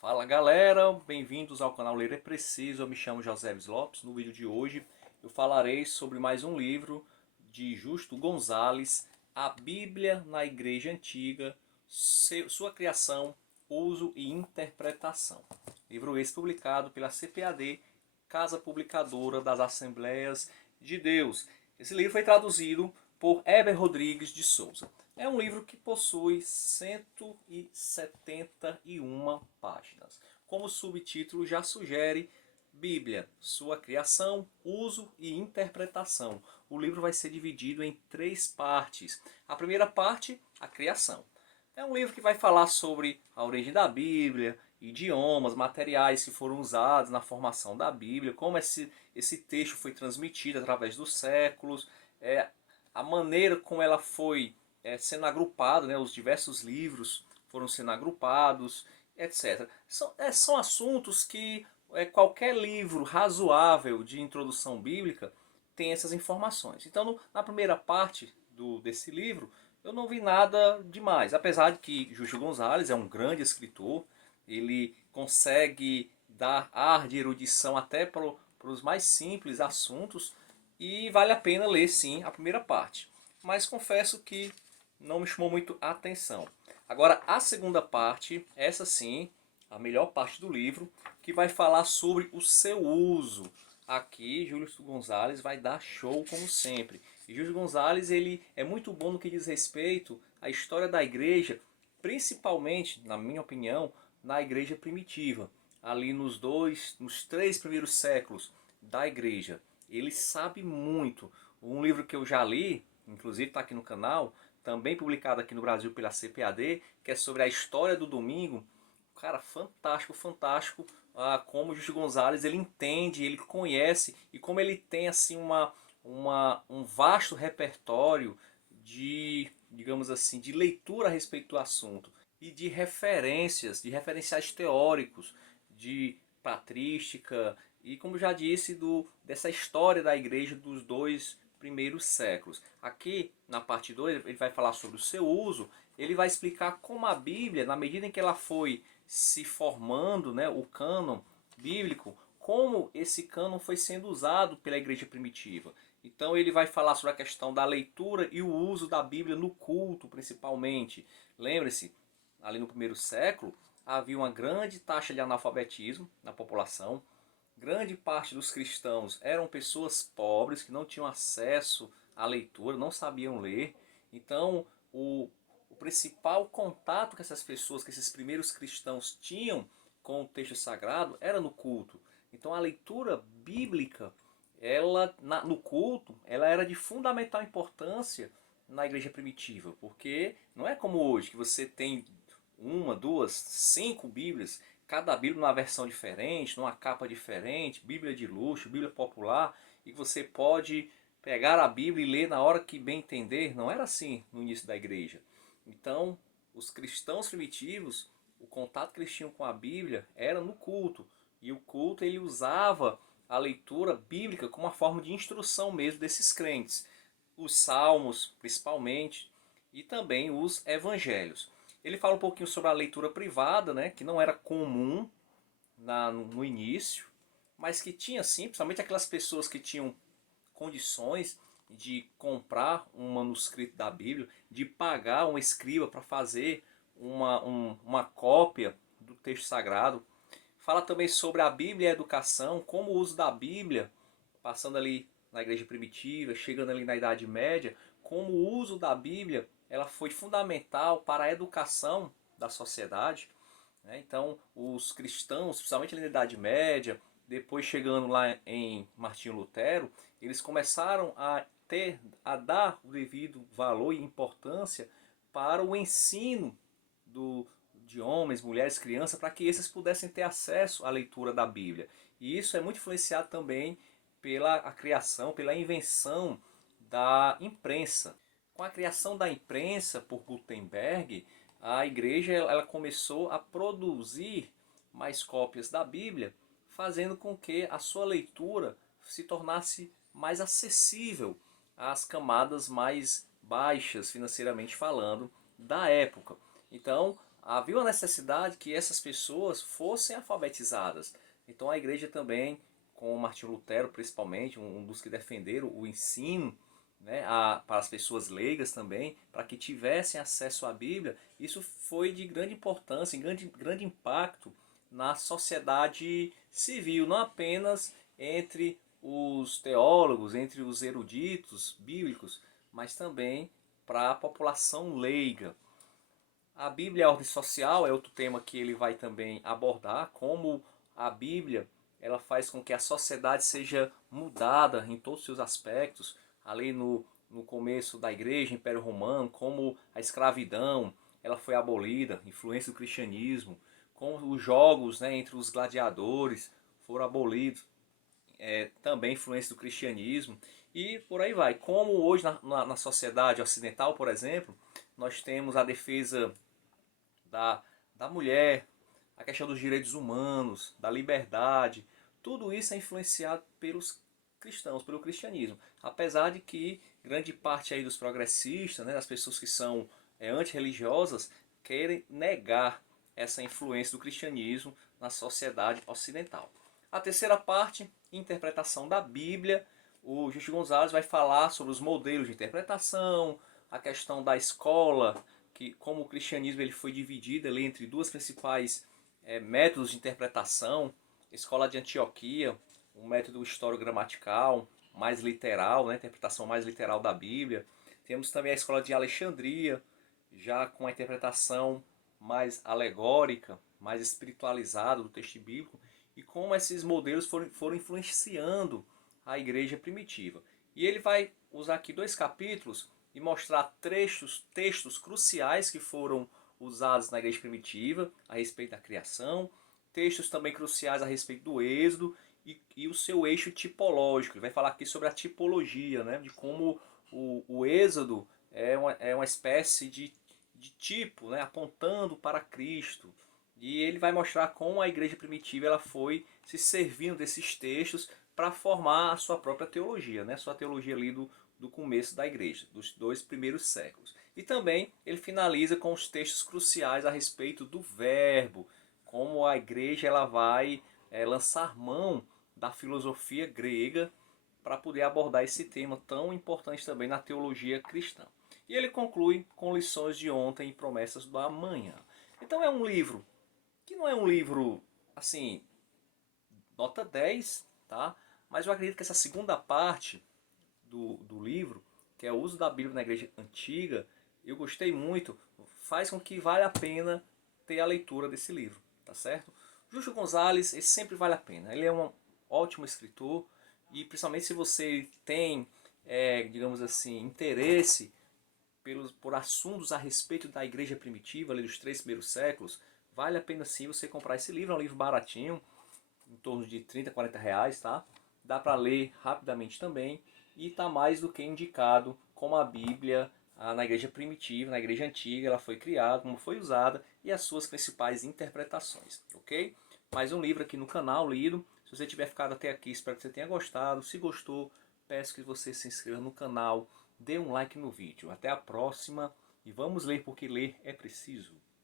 Fala galera, bem-vindos ao canal Ler é Preciso, eu me chamo José Lopes. No vídeo de hoje eu falarei sobre mais um livro de Justo Gonzalez, A Bíblia na Igreja Antiga, sua criação, uso e interpretação. Livro esse publicado pela CPAD, Casa Publicadora das Assembleias de Deus. Esse livro foi traduzido por Heber Rodrigues de Souza. É um livro que possui 171 páginas. Como subtítulo já sugere, Bíblia, sua criação, uso e interpretação. O livro vai ser dividido em 3 partes. A primeira parte, a criação. É um livro que vai falar sobre a origem da Bíblia, idiomas, materiais que foram usados na formação da Bíblia, como esse texto foi transmitido através dos séculos, a maneira como ela foi sendo agrupada, né, os diversos livros foram sendo agrupados, etc. São assuntos que qualquer livro razoável de introdução bíblica tem essas informações. Então, na primeira parte desse livro, eu não vi nada demais. Apesar de que Justo Gonzalez é um grande escritor, ele consegue dar ar de erudição até para os mais simples assuntos, e vale a pena ler sim a primeira parte. Mas confesso que não me chamou muito a atenção. Agora a segunda parte, essa sim, a melhor parte do livro, que vai falar sobre o seu uso. Aqui Júlio Gonzalez vai dar show como sempre. E Júlio Gonzalez ele é muito bom no que diz respeito à história da igreja, principalmente, na minha opinião, na igreja primitiva, ali nos 3 primeiros séculos da igreja. Ele sabe muito. Um livro que eu já li, inclusive está aqui no canal, também publicado aqui no Brasil pela CPAD, que é sobre a história do domingo. Cara, fantástico, fantástico, como o Justo Gonzalez ele entende, ele conhece e como ele tem assim um vasto repertório de, digamos assim, de leitura a respeito do assunto e de referências, de referenciais teóricos, de patrística e, como já disse, dessa história da igreja dos 2 primeiros séculos. Aqui na parte 2 ele vai falar sobre o seu uso, ele vai explicar como a Bíblia, na medida em que ela foi se formando, né, o cânon bíblico, como esse cânon foi sendo usado pela igreja primitiva. Então ele vai falar sobre a questão da leitura e o uso da Bíblia no culto, principalmente. Lembre-se, ali no primeiro século, havia uma grande taxa de analfabetismo na população. Grande parte dos cristãos eram pessoas pobres que não tinham acesso à leitura, não sabiam ler. Então, o principal contato que essas pessoas, que esses primeiros cristãos tinham com o texto sagrado era no culto. Então, a leitura bíblica, no culto, ela era de fundamental importância na igreja primitiva, porque não é como hoje, que você tem uma, duas, 5 Bíblias, cada Bíblia numa versão diferente, numa capa diferente, Bíblia de luxo, Bíblia popular, e você pode pegar a Bíblia e ler na hora que bem entender. Não era assim no início da igreja. Então, os cristãos primitivos, o contato que eles tinham com a Bíblia era no culto, e o culto ele usava a leitura bíblica como uma forma de instrução mesmo desses crentes. Os salmos, principalmente, e também os evangelhos. Ele fala um pouquinho sobre a leitura privada, né, que não era comum no início, mas que tinha sim, principalmente aquelas pessoas que tinham condições de comprar um manuscrito da Bíblia, de pagar um escriba para fazer uma cópia do texto sagrado. Fala também sobre a Bíblia e a educação, como o uso da Bíblia, passando ali na igreja primitiva, chegando ali na Idade Média, como o uso da Bíblia ela foi fundamental para a educação da sociedade. Né? Então, os cristãos, principalmente ali na Idade Média, depois chegando lá em Martinho Lutero, eles começaram a dar o devido valor e importância para o ensino de homens, mulheres, crianças, para que esses pudessem ter acesso à leitura da Bíblia. E isso é muito influenciado também pela a criação, pela invenção da imprensa. Com a criação da imprensa por Gutenberg, a igreja ela começou a produzir mais cópias da Bíblia, fazendo com que a sua leitura se tornasse mais acessível às camadas mais baixas, financeiramente falando, da época. Então, havia uma necessidade que essas pessoas fossem alfabetizadas. Então a igreja também, com Martinho Lutero principalmente, um dos que defenderam o ensino, né, para as pessoas leigas também, para que tivessem acesso à Bíblia, isso foi de grande importância, grande impacto na sociedade civil, não apenas entre os teólogos, entre os eruditos bíblicos, mas também para a população leiga. A Bíblia e a ordem social é outro tema que ele vai também abordar, como a Bíblia ela faz com que a sociedade seja mudada em todos os seus aspectos, ali no começo da igreja, Império Romano, como a escravidão ela foi abolida, influência do cristianismo, como os jogos, né, entre os gladiadores foram abolidos, também influência do cristianismo, e por aí vai. Como hoje na sociedade ocidental, por exemplo, nós temos a defesa da, da mulher, a questão dos direitos humanos, da liberdade, tudo isso é influenciado pelos cristãos, pelo cristianismo. Apesar de que grande parte aí dos progressistas, né, das pessoas que são antirreligiosas, querem negar essa influência do cristianismo na sociedade ocidental. A terceira parte, interpretação da Bíblia. O Justo Gonzalez vai falar sobre os modelos de interpretação, a questão da escola, que como o cristianismo ele foi dividido ali entre duas principais métodos de interpretação, a escola de Antioquia, um método historiogramatical, mais literal, né, interpretação mais literal da Bíblia. Temos também a escola de Alexandria, já com a interpretação mais alegórica, mais espiritualizada do texto bíblico, e como esses modelos foram influenciando a igreja primitiva. E ele vai usar aqui 2 capítulos e mostrar textos cruciais que foram usados na igreja primitiva a respeito da criação, textos também cruciais a respeito do Êxodo e o seu eixo tipológico. Ele vai falar aqui sobre a tipologia, né, de como o Êxodo é uma espécie de tipo, né, apontando para Cristo. E ele vai mostrar como a igreja primitiva ela foi se servindo desses textos para formar a sua própria teologia, né, sua teologia ali do começo da igreja, dos 2 primeiros séculos. E também ele finaliza com os textos cruciais a respeito do verbo, como a igreja ela vai lançar mão da filosofia grega para poder abordar esse tema tão importante também na teologia cristã. E ele conclui com lições de ontem e promessas do amanhã. Então é um livro que não é um livro assim, nota 10, tá? Mas eu acredito que essa segunda parte do livro, que é o uso da Bíblia na igreja antiga, eu gostei muito, faz com que vale a pena ter a leitura desse livro, tá certo? Justo Gonzalez, ele sempre vale a pena. Ele é um ótimo escritor e principalmente se você tem, digamos assim, interesse por assuntos a respeito da igreja primitiva, ali dos 3 primeiros séculos, vale a pena sim você comprar esse livro. É um livro baratinho, em torno de 30, 40 reais, tá? Dá para ler rapidamente também e está mais do que indicado como a Bíblia na igreja primitiva, na igreja antiga, ela foi criada, como foi usada e as suas principais interpretações, ok? Mais um livro aqui no canal lido. Se você tiver ficado até aqui, espero que você tenha gostado. Se gostou, peço que você se inscreva no canal, dê um like no vídeo. Até a próxima e vamos ler porque ler é preciso.